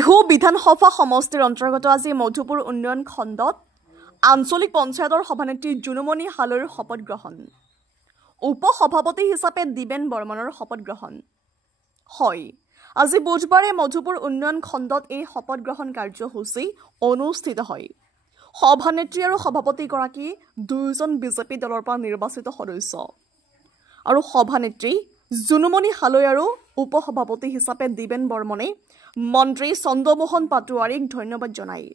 টিহু বিধানসভা সমষ্টিৰ অন্তৰ্গত আজি মধুপুৰ উন্নয়ন খণ্ডত আঞ্চলিক পঞ্চায়তৰ সভানেত্ৰী জুনুমণি হালৈৰ শপত গ্ৰহণ। উপসভাপতি হিচাপে দিবেন বৰ্মনৰ শপত গ্ৰহণ হয়। আজি বুধবাৰে মধুপুৰ উন্নয়ন খণ্ডত এই শপত গ্ৰহণ কাৰ্যসূচী অনুষ্ঠিত হয়। সভানেত্ৰী আৰু সভাপতিগৰাকী দুয়োজন বিজেপি দলৰ পৰা নিৰ্বাচিত সদস্য আৰু সভানেত্ৰী জুনুমণি হালৈ আৰু উপসভাপতি হিচাপে দিবেন বৰ্মনে মন্ত্ৰী চন্দ্ৰমোহন পাটোৱাৰীক ধন্যবাদ জনায়।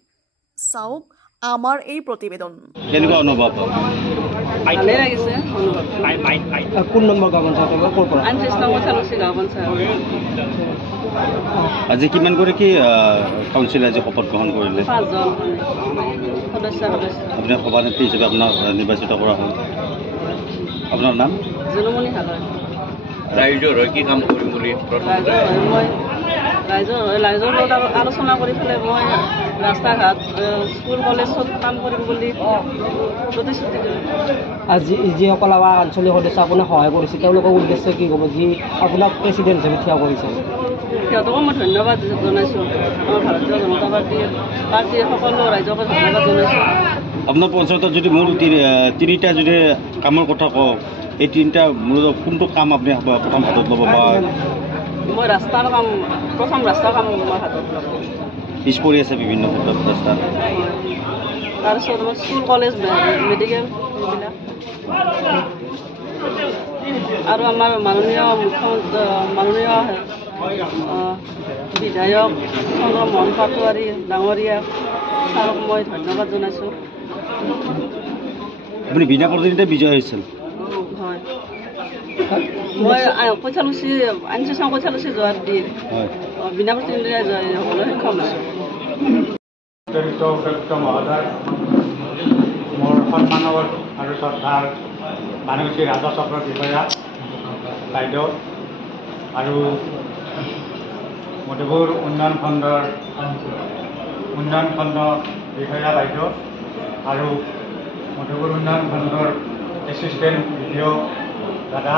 চাওক আমাৰ এই প্ৰতিবেদন। কেনেকুৱা অনুভৱ? ভালে লাগিছে। কোন নম্বৰ গাঁও পঞ্চায়ত ক'ৰ পৰা? 38 নম্বৰ চালুচি গাঁও পঞ্চায়ত। আজি কিমান কৰি কি কাউন্সিল আজি শপত গ্ৰহণ কৰিলে? 5 জন সদস্য। আপুনি সভানেত্ৰী হিচাপে আপোনাক নিৰ্বাচিত কৰা হ'ল। আপোনাৰ নাম? জুনুমণি হালৈ। ৰাইজৰ হৈ কি কাম কৰিম বুলি ৰাইজৰ লগত আলোচনা কৰি পেলাই মই ৰাস্তা ঘাট স্কুল কলেজ চব কাম কৰিম বুলি প্ৰতিশ্ৰুতি দিলোঁ। আজি যিসকল আমাৰ আঞ্চলিক সদস্য আপোনাক সহায় কৰিছে তেওঁলোকৰ উদ্দেশ্য কি ক'ব, যি আপোনাক প্ৰেচিডেণ্ট হিচাপে থিয় কৰিছে? সিহঁতকো মই ধন্যবাদ জনাইছোঁ। আমাৰ ভাৰতীয় জনতা পাৰ্টীৰ সকলো ৰাইজকে ধন্যবাদ জনাইছোঁ। আপোনাৰ পঞ্চায়তত যদি মোৰ তিনিটা যদি কামৰ কথা কওঁ, এই তিনিটা মোৰ কোনটো কাম আপুনি প্ৰথম হাতত ল'ব? বা মই ৰাস্তাৰ কাম, প্ৰথম ৰাস্তাৰ কাম মই হাতত ল'ব। পিছ পৰি আছে বিভিন্ন ক্ষেত্ৰত ৰাস্তা। তাৰপিছত আমাৰ স্কুল কলেজ মেডিকেল এইবিলাক আৰু আমাৰ মাননীয় মুখ্যমন্ত্ৰী মাননীয় বিধায়ক চন্দ্ৰমোহন পাটোৱাৰী ডাঙৰীয়া ছাৰক মই ধন্যবাদ জনাইছোঁ। আপুনি বিনা প্ৰতিনিধিত্বত বিজয় হৈছিল? হয়, মই কৈঠালুচি আনিছোঁ কৈঠালুচি যোৱাৰ দিন বিনা প্ৰতিনিধিত্বৰে জয় হ'বলৈ সক্ষম হৈছোঁ। মহোদয়, মোৰ সন্মানৰ আৰু শ্ৰদ্ধাৰ বানগুচি ৰাজচক্ৰ বিষয়া বাইদেউ আৰু মধুপুৰ উন্নয়ন খণ্ড বিষয়া বাইদেউ আৰু মধুপুৰ উন্নয়ন খণ্ডৰ এছিষ্টেণ্ট ভিডিঅ' দাদা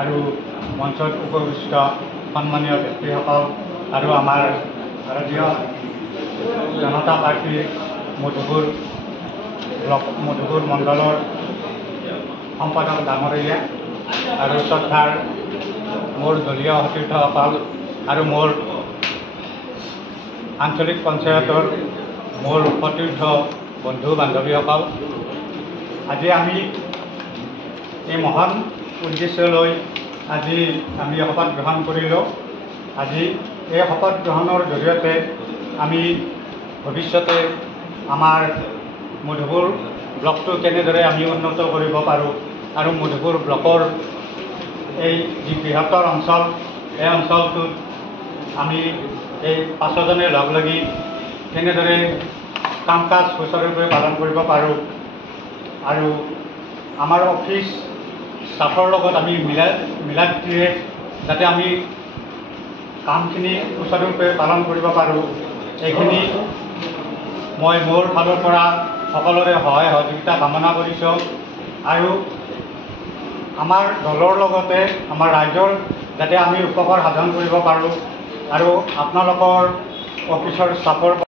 আৰু মঞ্চত উপবিষ্ট সন্মানীয় ব্যক্তিসকল আৰু আমাৰ ভাৰতীয় জনতা পাৰ্টীৰ মধুপুৰ মণ্ডলৰ সম্পাদক ডাঙৰীয়া আৰু শ্ৰদ্ধাৰ মোৰ দলীয় সতীৰ্থসকল আৰু মোৰ আঞ্চলিক পঞ্চায়তৰ মোৰ সতীৰ্থ বন্ধু বান্ধৱীসকল, আজি আমি এই মহান উদ্দেশ্য লৈ আজি আমি শপত গ্ৰহণ কৰিলোঁ। আজি এই শপত গ্ৰহণৰ জৰিয়তে আমি ভৱিষ্যতে আমাৰ মধুপুৰ ব্লকটো কেনেদৰে আমি উন্নত কৰিব পাৰোঁ আৰু মধুপুৰ ব্লকৰ এই যি বৃহত্তৰ অঞ্চল, এই অঞ্চলটোত আমি এই 5জনে লগ লাগি কেনেদৰে কাম কাজ সুচাৰুৰূপে পালন কৰিব পাৰোঁ আৰু আমাৰ অফিচ ষ্টাফৰ লগত আমি মিলাপ্ৰীতিৰে যাতে আমি কামখিনি সুচাৰুৰূপে পালন কৰিব পাৰোঁ, এইখিনি মই মোৰ ফালৰ পৰা সকলোৰে সহায় সহযোগিতা কামনা কৰিছোঁ। আৰু আমাৰ দলৰ লগতে আমাৰ ৰাইজৰ যাতে আমি উপকাৰ সাধন কৰিব পাৰোঁ আৰু আপোনালোকৰ অফিচৰ ষ্টাফৰ